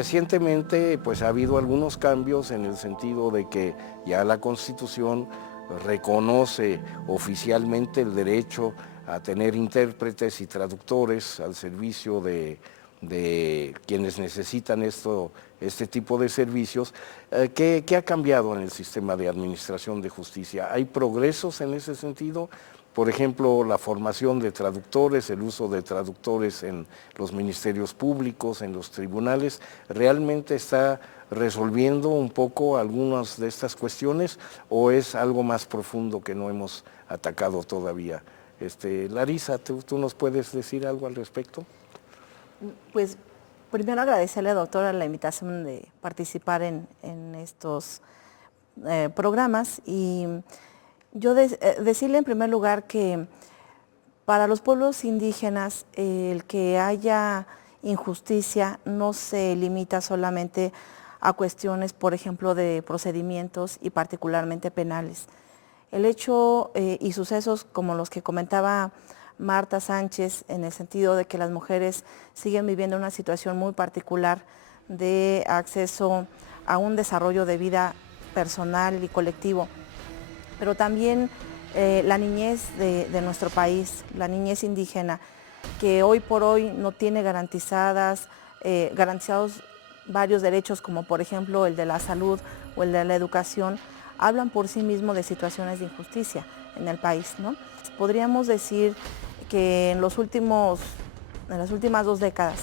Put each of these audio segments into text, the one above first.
Recientemente pues ha habido algunos cambios en el sentido de que ya la Constitución reconoce oficialmente el derecho a tener intérpretes y traductores al servicio de quienes necesitan este tipo de servicios. ¿Qué ha cambiado en el sistema de administración de justicia? ¿Hay progresos en ese sentido? Por ejemplo, la formación de traductores, el uso de traductores en los ministerios públicos, en los tribunales, ¿realmente está resolviendo un poco algunas de estas cuestiones o es algo más profundo que no hemos atacado todavía? Larisa, ¿tú nos puedes decir algo al respecto? Pues primero agradecerle, doctora, la invitación de participar en estos programas y yo decirle en primer lugar que para los pueblos indígenas el que haya injusticia no se limita solamente a cuestiones, por ejemplo, de procedimientos y particularmente penales. El hecho y sucesos como los que comentaba Marta Sánchez, en el sentido de que las mujeres siguen viviendo una situación muy particular de acceso a un desarrollo de vida personal y colectivo, pero también la niñez de nuestro país, la niñez indígena, que hoy por hoy no tiene garantizados varios derechos, como por ejemplo el de la salud o el de la educación, hablan por sí mismos de situaciones de injusticia en el país, ¿no? Podríamos decir que en las últimas 2 décadas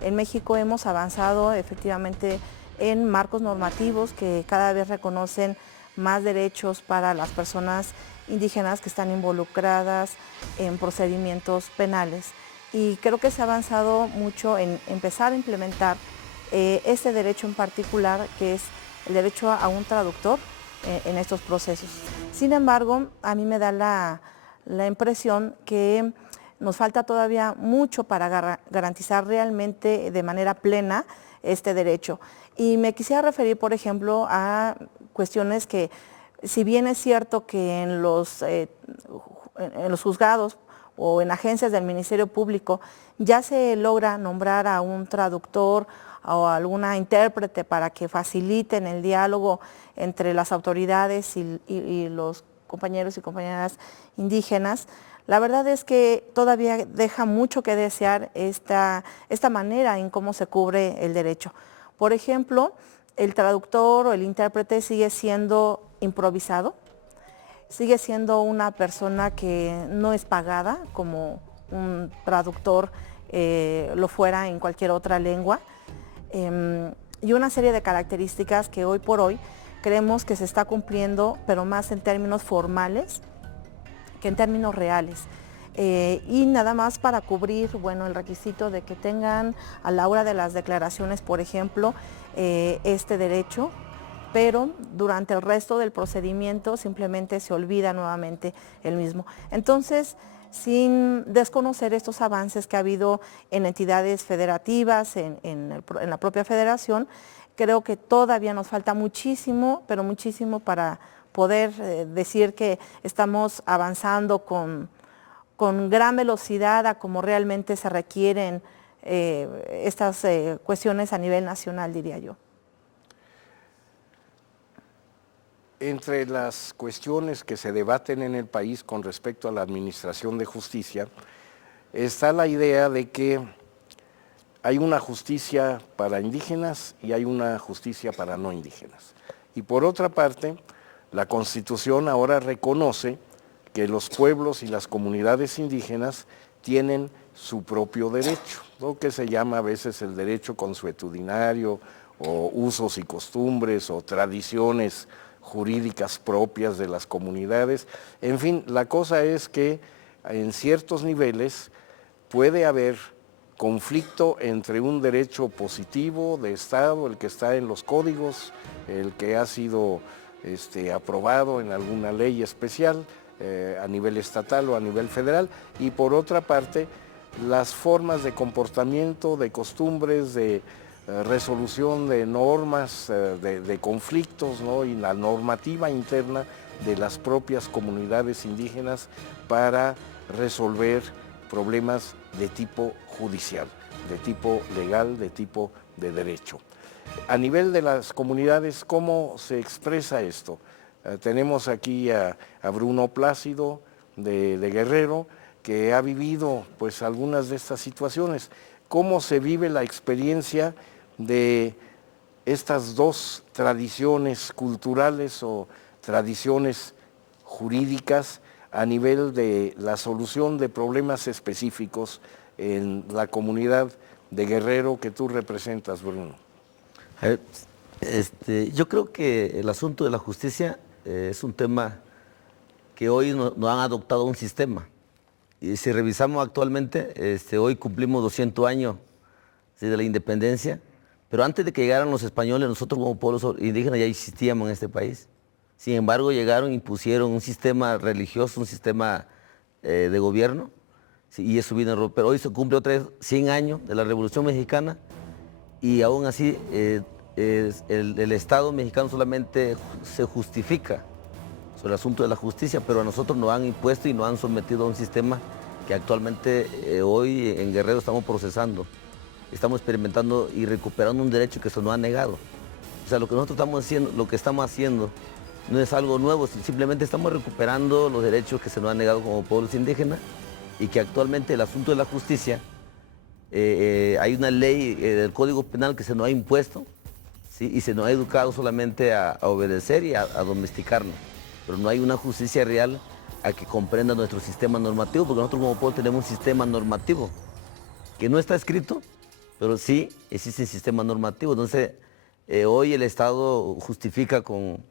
en México hemos avanzado efectivamente en marcos normativos que cada vez reconocen más derechos para las personas indígenas que están involucradas en procedimientos penales. Y creo que se ha avanzado mucho en empezar a implementar este derecho en particular, que es el derecho a un traductor en estos procesos. Sin embargo, a mí me da la impresión que nos falta todavía mucho para garantizar realmente de manera plena este derecho. Y me quisiera referir, por ejemplo, a cuestiones que, si bien es cierto que en los juzgados o en agencias del Ministerio Público ya se logra nombrar a un traductor o alguna intérprete para que faciliten el diálogo entre las autoridades y los compañeros y compañeras indígenas, la verdad es que todavía deja mucho que desear esta manera en cómo se cubre el derecho. Por ejemplo, el traductor o el intérprete sigue siendo improvisado, sigue siendo una persona que no es pagada como un traductor lo fuera en cualquier otra lengua, y una serie de características que hoy por hoy creemos que se está cumpliendo, pero más en términos formales que en términos reales. Y nada más para cubrir, bueno, el requisito de que tengan a la hora de las declaraciones, por ejemplo, este derecho, pero durante el resto del procedimiento simplemente se olvida nuevamente el mismo. Entonces, sin desconocer estos avances que ha habido en entidades federativas, en la propia federación, creo que todavía nos falta muchísimo, pero muchísimo para poder decir que estamos avanzando con gran velocidad a como realmente se requieren estas cuestiones a nivel nacional, diría yo. Entre las cuestiones que se debaten en el país con respecto a la administración de justicia, está la idea de que hay una justicia para indígenas y hay una justicia para no indígenas. Y por otra parte, la Constitución ahora reconoce que los pueblos y las comunidades indígenas tienen su propio derecho, lo que se llama a veces el derecho consuetudinario o usos y costumbres o tradiciones jurídicas propias de las comunidades. En fin, la cosa es que en ciertos niveles puede haber conflicto entre un derecho positivo de Estado, el que está en los códigos, el que ha sido aprobado en alguna ley especial a nivel estatal o a nivel federal, y por otra parte las formas de comportamiento, de costumbres, de resolución de normas, de conflictos, ¿no? Y la normativa interna de las propias comunidades indígenas para resolver problemas de tipo judicial, de tipo legal, de tipo de derecho. A nivel de las comunidades, ¿cómo se expresa esto? Tenemos aquí a Bruno Plácido de Guerrero, que ha vivido pues algunas de estas situaciones. ¿Cómo se vive la experiencia de estas dos tradiciones culturales o tradiciones jurídicas a nivel de la solución de problemas específicos en la comunidad de Guerrero que tú representas, Bruno? A ver, yo creo que el asunto de la justicia es un tema que hoy no han adoptado un sistema. Y si revisamos actualmente, hoy cumplimos 200 años, ¿sí?, de la independencia, pero antes de que llegaran los españoles, nosotros como pueblos indígenas ya existíamos en este país. Sin embargo, llegaron, impusieron un sistema religioso, un sistema de gobierno, ¿sí?, y eso vino a romper. Hoy se cumple otra vez 100 años de la Revolución Mexicana y aún así el Estado mexicano solamente se justifica sobre el asunto de la justicia, pero a nosotros nos han impuesto y nos han sometido a un sistema que actualmente hoy en Guerrero estamos procesando. Estamos experimentando y recuperando un derecho que se nos ha negado. O sea, lo que nosotros estamos haciendo no es algo nuevo, simplemente estamos recuperando los derechos que se nos han negado como pueblos indígenas y que actualmente el asunto de la justicia, hay una ley del Código Penal que se nos ha impuesto, ¿sí?, y se nos ha educado solamente a obedecer y a domesticarnos. Pero no hay una justicia real a que comprenda nuestro sistema normativo, porque nosotros como pueblo tenemos un sistema normativo que no está escrito, pero sí existe el sistema normativo. Entonces, hoy el Estado justifica con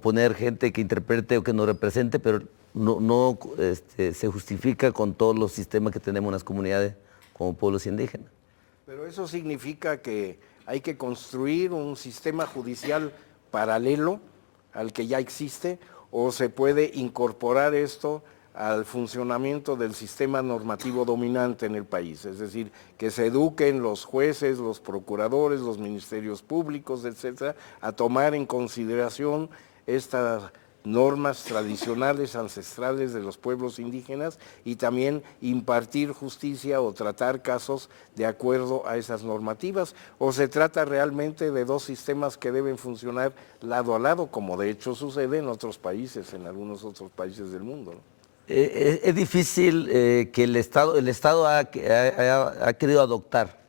poner gente que interprete o que nos represente, pero no se justifica con todos los sistemas que tenemos en las comunidades como pueblos indígenas. Pero eso significa que hay que construir un sistema judicial paralelo al que ya existe, o se puede incorporar esto al funcionamiento del sistema normativo dominante en el país, es decir, que se eduquen los jueces, los procuradores, los ministerios públicos, etcétera, a tomar en consideración estas normas tradicionales, ancestrales de los pueblos indígenas y también impartir justicia o tratar casos de acuerdo a esas normativas, o se trata realmente de dos sistemas que deben funcionar lado a lado, como de hecho sucede en otros países, en algunos otros países del mundo, ¿no? Es difícil que el Estado ha querido adoptar,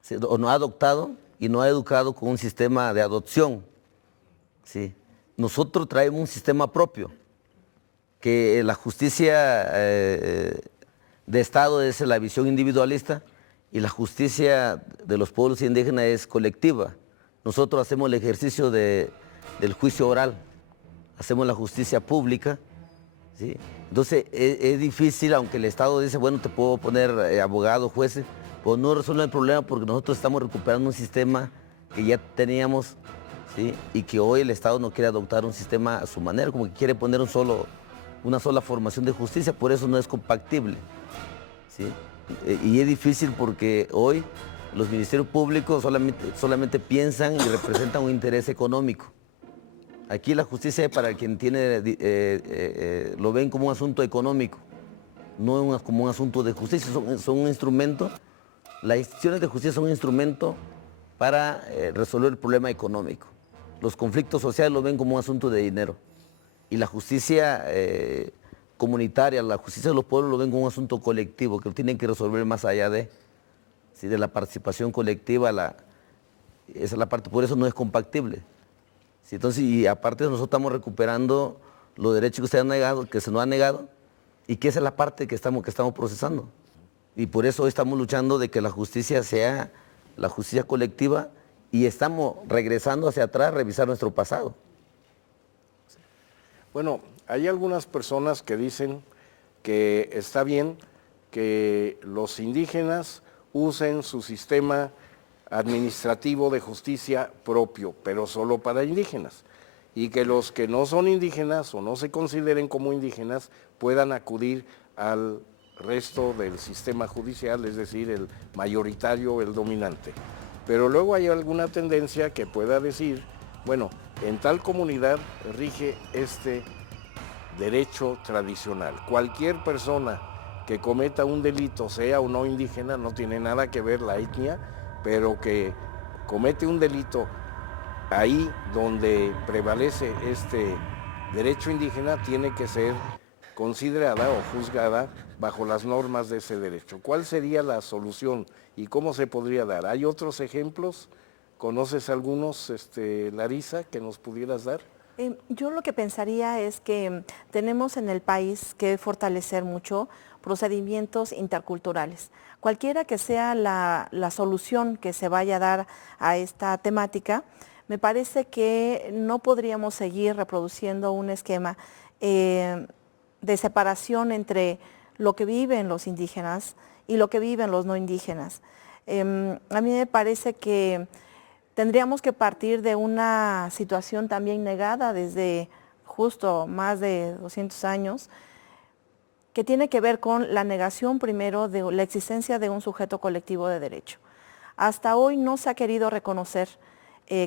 ¿sí?, o no ha adoptado y no ha educado con un sistema de adopción, ¿sí? Nosotros traemos un sistema propio, que la justicia de Estado es la visión individualista y la justicia de los pueblos indígenas es colectiva. Nosotros hacemos el ejercicio del juicio oral, hacemos la justicia pública, ¿sí? Entonces es difícil, aunque el Estado dice, bueno, te puedo poner abogados, jueces, pues no resuelve el problema porque nosotros estamos recuperando un sistema que ya teníamos, ¿sí?, y que hoy el Estado no quiere adoptar un sistema a su manera, como que quiere poner una sola formación de justicia, por eso no es compatible, ¿sí? Y es difícil porque hoy los ministerios públicos solamente piensan y representan un interés económico. Aquí la justicia es para quien lo ven como un asunto económico, no como un asunto de justicia, son un instrumento, las instituciones de justicia son un instrumento para resolver el problema económico. Los conflictos sociales lo ven como un asunto de dinero y la justicia comunitaria, la justicia de los pueblos lo ven como un asunto colectivo que lo tienen que resolver más allá de la participación colectiva, esa es la parte, por eso no es compatible. ¿Sí? Entonces, y aparte nosotros estamos recuperando los derechos que se nos han negado y que esa es la parte que estamos procesando. Y por eso hoy estamos luchando de que la justicia sea la justicia colectiva y estamos regresando hacia atrás, revisar nuestro pasado. Bueno, hay algunas personas que dicen que está bien que los indígenas usen su sistema administrativo de justicia propio, pero solo para indígenas, y que los que no son indígenas o no se consideren como indígenas puedan acudir al resto del sistema judicial, es decir, el mayoritario, el dominante. Pero luego hay alguna tendencia que pueda decir, bueno, en tal comunidad rige este derecho tradicional. Cualquier persona que cometa un delito, sea o no indígena, no tiene nada que ver la etnia, pero que comete un delito ahí donde prevalece este derecho indígena, tiene que ser considerada o juzgada bajo las normas de ese derecho. ¿Cuál sería la solución y cómo se podría dar? ¿Hay otros ejemplos? ¿Conoces algunos, Larisa, que nos pudieras dar? Yo lo que pensaría es que tenemos en el país que fortalecer mucho procedimientos interculturales. Cualquiera que sea la solución que se vaya a dar a esta temática, me parece que no podríamos seguir reproduciendo un esquema de separación entre lo que viven los indígenas y lo que viven los no indígenas. A mí me parece que tendríamos que partir de una situación también negada desde justo más de 200 años, que tiene que ver con la negación primero de la existencia de un sujeto colectivo de derecho. Hasta hoy no se ha querido reconocer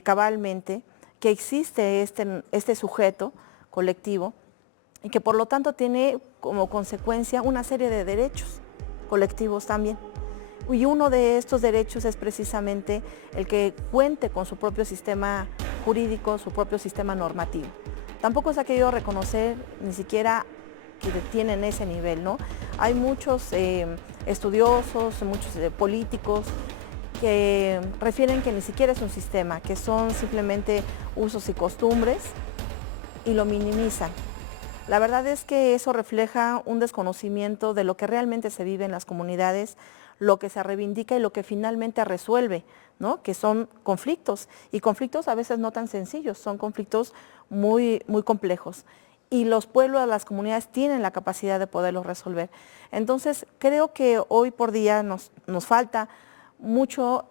cabalmente que existe este sujeto colectivo y que por lo tanto tiene como consecuencia una serie de derechos colectivos también. Y uno de estos derechos es precisamente el que cuente con su propio sistema jurídico, su propio sistema normativo. Tampoco se ha querido reconocer ni siquiera que tienen ese nivel, ¿no? Hay muchos estudiosos, muchos políticos que refieren que ni siquiera es un sistema, que son simplemente usos y costumbres y lo minimizan. La verdad es que eso refleja un desconocimiento de lo que realmente se vive en las comunidades, lo que se reivindica y lo que finalmente resuelve, ¿no? Que son conflictos, y conflictos a veces no tan sencillos, son conflictos muy, muy complejos. Y los pueblos, las comunidades tienen la capacidad de poderlos resolver. Entonces, creo que hoy por día nos falta mucho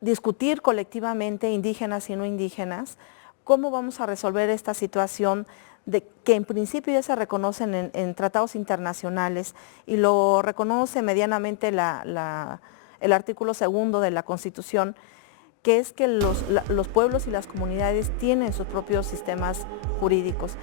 discutir colectivamente, indígenas y no indígenas, cómo vamos a resolver esta situación de que en principio ya se reconocen en tratados internacionales y lo reconoce medianamente el artículo 2 de la Constitución, que es que los pueblos y las comunidades tienen sus propios sistemas jurídicos.